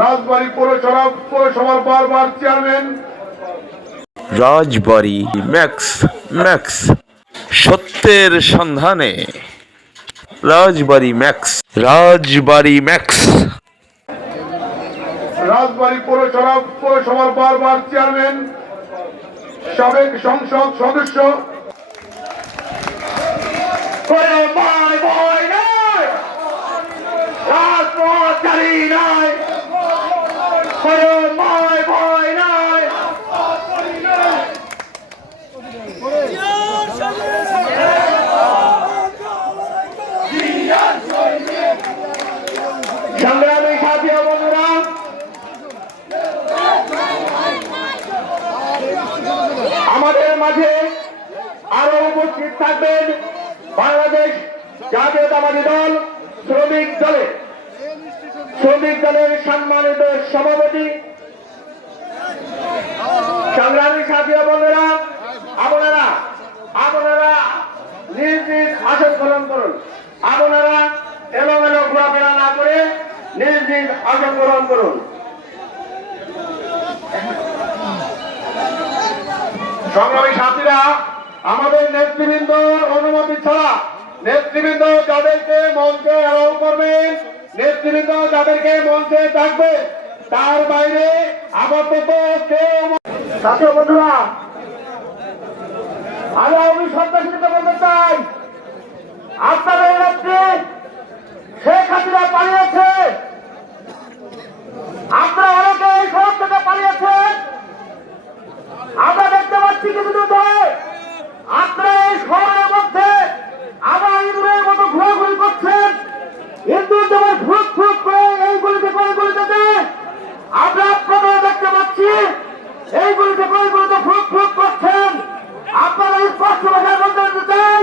রাজবাড়ী পৌরসভার বারবার চেয়ারম্যান রাজবাড়ী max max সত্যের সন্ধানে রাজবাড়ী ম্যাক্স রাজবাড়ী পৌরসভার বারবার চেয়ারম্যান সাবেক সংসদ সদস্য সংগ্রামী সাথী ও বন্ধুরা, আমাদের মাঝে আরো উপস্থিত থাকবেন বাংলাদেশ জাতীয়তাবাদী দল শ্রমিক দলের সম্মানিত সভাপতি। সংগ্রামী সাথী ও বন্ধুরা, আপনারা নিজ নিজ আসন গ্রহণ করুন। আপনারা এলোমেলো ঘোরাফেরা না করে নিজ নিজ আসন গ্রহণ করুন। সংগ্রামী সাথীরা, আমাদের নেতৃবৃন্দ অনুমতি ছাড়া নেতৃবৃন্দ যাদেরকে মঞ্চে অ্যালাউ করবেন, নেতৃবৃন্দ যাদেরকে মঞ্চে থাকবে, তার বাইরে আপাতত কেউ। সাথী বন্ধুরা, আমি সন্ত্রাসীকে বলতে চাই, আপনাদের নেত্রী শেখ হাসিনা পালিয়েছে। আপনারা অনেকে এই শহর থেকে পালিয়েছেন। আমরা দেখতে পাচ্ছি কিছু ধরে আপনারা এই শহরের মধ্যে আবার ইঁদুরের মতো ঘোরাঘুরি করছেন। ইঁদুর যেমন ফুট ফুট করে এইগুলিতে যায়, আমরা আপনারা দেখতে পাচ্ছি এইগুলিতে ফুট ফুট করছেন। আপনারা স্পষ্ট ভাষায় বলতে চাই,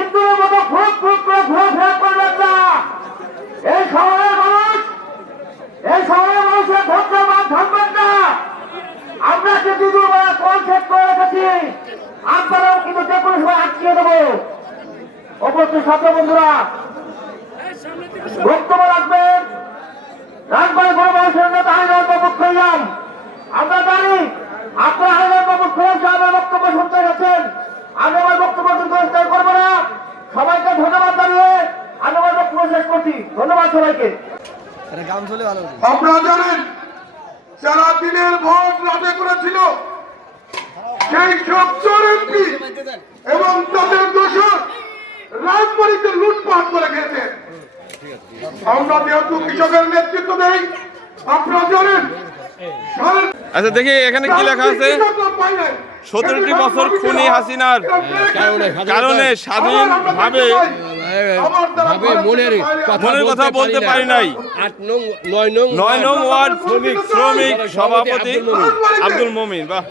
ইঁদুরের মতো ফুট ফুট করে ঘোরাফেরা করবেন না। এই শহরের মানুষের ধৈর্যের মান থাকবেন না। আমরা যে দীর্ঘবেলা কল সেট করে রেখেছি, আপনারাও কিন্তু যে কোনো সময় আটকিয়ে দেবো। অবশ্যই ছাত্র বন্ধুরা বক্তব্য রাখবেন। রাজবাড়ী গণমানুষের নেতা আইনের বাবু খৈয়াম, আমরা জানি আপনারা আইনের বাবু খৈয়াম সাহেবের বক্তব্য শুনতে গেছেন। আমি আমার বক্তব্য কিন্তু শেষ করবো না। সবাইকে ধন্যবাদ জানিয়ে আমি আমার বক্তব্য শেষ করছি। ধন্যবাদ সবাইকে। আপনারা জানেন যারা দিনের ভোট রাতে করেছিল, সেই সব চোর এমপি এবং তাদের দোষর রাজবাড়ীতে লুটপাট করে গেছে। আমরা যেহেতু কৃষকের নেতৃত্ব দেই, আপনারা জানেন। আচ্ছা, দেখি এখানে কি লেখা আছে। 17টি বছর খুনি হাসিনার কারণে স্বাধীনভাবে মনের কথা বলতে পারি নাই। 9 নং ওয়ার্ড শ্রমিক সভাপতি আব্দুল মমিন। বাহ,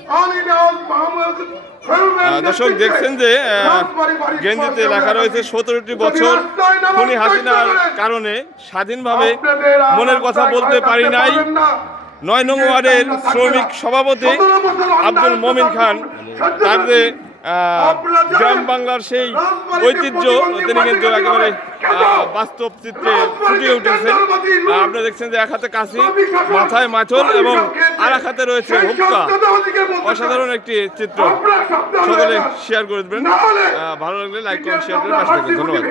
দর্শক দেখছেন যে গেঞ্জিতে লেখা রয়েছে 17টি বছর খুনি হাসিনার কারণে স্বাধীনভাবে মনের কথা বলতে পারি নাই। 9 নং ওয়ার্ডের শ্রমিক সভাপতি আব্দুল মমিন খান, তার যে গ্রাম বাংলার সেই ঐতিহ্য তিনি কিন্তু একেবারে বাস্তব চিত্রে ফুটিয়ে উঠেছেন। আপনারা দেখছেন যে এক হাতে কাশি, মাথায় মাথল এবং আর এক হাতে রয়েছে হুক্কা। অসাধারণ একটি চিত্র। সকলে শেয়ার করে দেবেন। ভালো লাগলে লাইক করুন, শেয়ার করে পাশে থাকবেন। ধন্যবাদ।